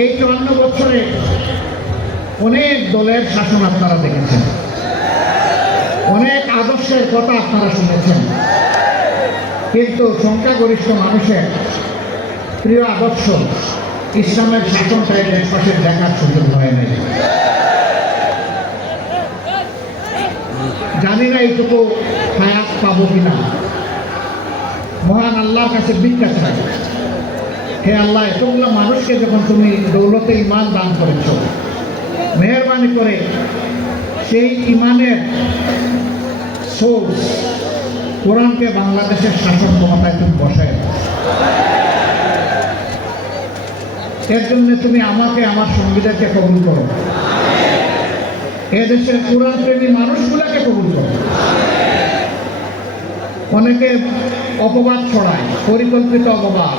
এই চুয়ান্ন বছরে অনেক দলের শাসন আপনারা দেখেছেন। অনেক আদর্শের কথা আপনারা শুনেছেন। কিন্তু সংখ্যাগরিষ্ঠ মানুষের প্রিয় আদর্শ ইসলামের শাসন শাসনটাই দেশবাসী দেখার সুযোগ হয় নাই। জানি না এইটুকু হায়াত পাবো কিনা। মহান আল্লাহর কাছে চাই। হে আল্লাহ, এতগুলো মানুষকে যখন তুমি দৌলতে ইমান দান করেছ, মেহরবানি করে সেই ইমানের সোর্স কোরআনকে বাংলাদেশের শাসন ক্ষমতায় তুমি বসায় এর জন্য তুমি আমাকে, আমার সংবিধানকে কবুল করো। এদেশের কোরআন প্রেমী মানুষগুলোকে কবুল করো। অনেকে অপবাদ ছড়ায়, পরিকল্পিত অপবাদ।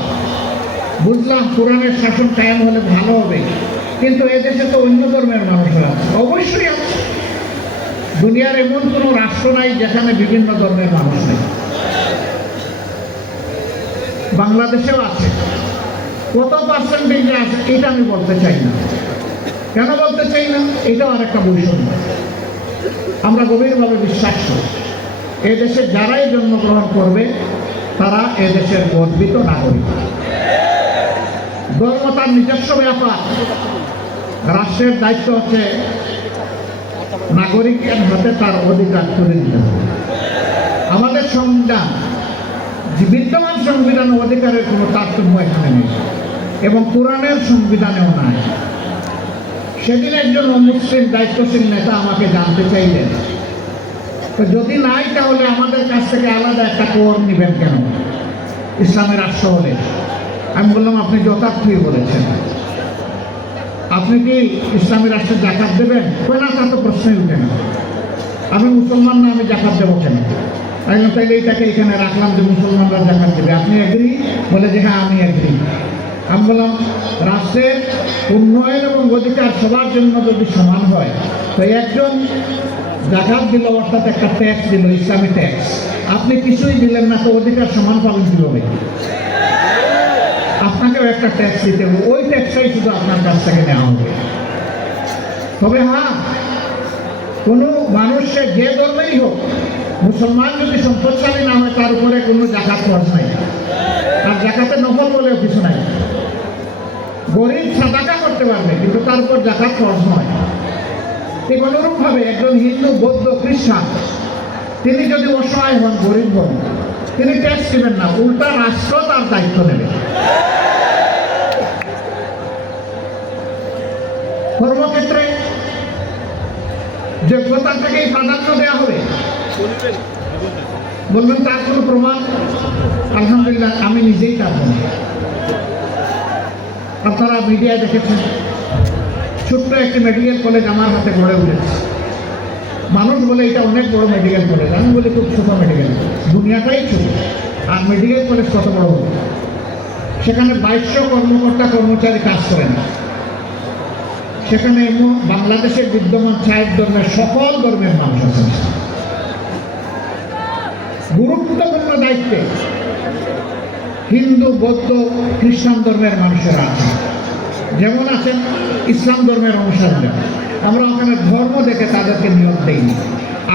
বুঝলাম কোরআনের শাসন কায়েম হলে ভালো হবে। কিন্তু এদেশে তো অন্য ধর্মের মানুষরা। অবশ্যই আছে। দুনিয়ার এমন কোনো রাষ্ট্র নাই যেখানে বিভিন্ন ধর্মের মানুষ নেই। বাংলাদেশেও আছে। কত পার্সেন্টেজে আছে, এটা আমি বলতে চাই না। কেন বলতে চাই না? এটাও আরেকটা বৈষম্য। আমরা গভীরভাবে বিশ্বাস করি। এদেশে যারাই জন্মগ্রহণ করবে, তারা এদেশের গর্বিত নাগরিক। ধর্ম তার নিজস্ব ব্যাপার। রাষ্ট্রের দায়িত্ব হচ্ছে নাগরিকের হাতে তার অধিকার তুলে দিতে আমাদের সংবিধান বিদ্যমান সংবিধান অধিকারের কোনো তারতম্য এখানে নেই এবং কোরআনের সংবিধানেও নাই। সেদিন একজন মুসলিম দায়িত্বশীল নেতা আমাকে জানতে চাইলেন, তো যদি নাই তাহলে আমাদের কাছ থেকে আলাদা একটা কর নেবেন কেন? ইসলামের রাষ্ট্র হলে আমি বললাম, আপনি যথার্থই বলেছেন। আপনি কি ইসলামী রাষ্ট্রে জাকাত দেবেন? না, তা তো প্রশ্নই উঠে না। আমি মুসলমান না, আমি জাকাত দেবো কেন? আমি তাইলে এটাকে এখানে রাখলাম যে মুসলমানরা জাকাত দেবে। আপনি এগ্রি বলে যে হ্যাঁ আমি এগ্রি আমি বললাম, রাষ্ট্রের উন্নয়ন এবং অধিকার সবার জন্য যদি সমান হয়, তো একজন জাকাত দিল, অর্থাৎ একটা ট্যাক্স দিল, ইসলামী ট্যাক্স আপনি কিছুই দিলেন না, তো অধিকার সমান পাবেন কীভাবে? আপনাকেও একটা ট্যাক্স দিতে হবে। ওই ট্যাক্সটাই শুধু আপনার কাছ থেকে নেওয়া হবে। তবে হ্যাঁ কোনো মানুষের যে ধর্মেই হোক, মুসলমান যদি সম্পদশালী না হয়, তার উপরে কোনো জাকাত খরচ নাই। আর জাকাতে নফল বলেও কিছু নাই। গরিব সাদাকা করতে পারবে, কিন্তু তার উপর জাকাত খরচ নয়। ঠিক অনুরূপভাবে একজন হিন্দু, বৌদ্ধ, খ্রিস্টান, তিনি যদি অসহায় হন, গরিব হন তিনি ট্যাক্স দেবেন না, উল্টা রাষ্ট্র তার দায়িত্ব নেবে। কর্মক্ষেত্রে যোগ্যতাটাকেই প্রাধান্য দেওয়া হবে, বলবেন তার কোনো প্রমাণ? আলহামদুলিল্লাহ, আমি নিজেই তার আপনারা মিডিয়ায় দেখেছেন, ছোট্ট একটি মেডিকেল কলেজ আমার হাতে গড়ে উঠেছে। মানুষ বলে এটা অনেক বড় মেডিকেল কলেজ আমি বলি খুব ছোট মেডিকেল দুনিয়াটাই ছোট। আর মেডিকেল কলেজ কত বড় হবে সেখানে বাইশশো কর্মকর্তা কর্মচারী কাজ করে না সেখানে বাংলাদেশের বিদ্যমান চায়ের ধর্মের সকল ধর্মের মানুষ আছেন গুরুত্বপূর্ণ দায়িত্বে হিন্দু, বৌদ্ধ, খ্রিস্টান ধর্মের মানুষেরা আছেন যেমন আছেন ইসলাম ধর্মের অনুসারীরা। আমরা ওখানে ধর্ম দেখে তাদেরকে নিয়োগ দেইনি।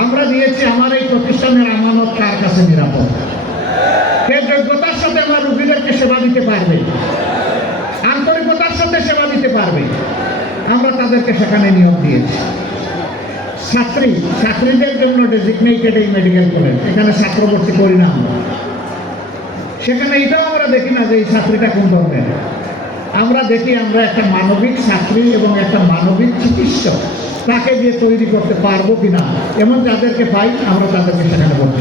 আমরা দিয়েছি আমার এই প্রতিষ্ঠানের আমানত কার কাছে নিরাপদ। কে যোগ্যতার সাথে আমার রুগীদেরকে সেবা দিতে পারবে। আন্তরিকতার সাথে সেবা দিতে পারবে। আমরা তাদেরকে সেখানে নিয়োগ দিয়েছি। ছাত্রী, ছাত্রীদের জন্য ডেজিগনেটেড এই মেডিকেল কলেজ এখানে ছাত্র ভর্তি করি না আমরা। সেখানে এটাও আমরা দেখি না যে এই ছাত্রীটা কোন ধরনের আমরা দেখি আমরা একটা মানবিক ছাত্রী এবং একটা মানবিক চিকিৎসক, তাকে দিয়ে তৈরি করতে পারব কিনা? এমন যাদেরকে পাই, আমরা তাদেরকে সেখানে বলতে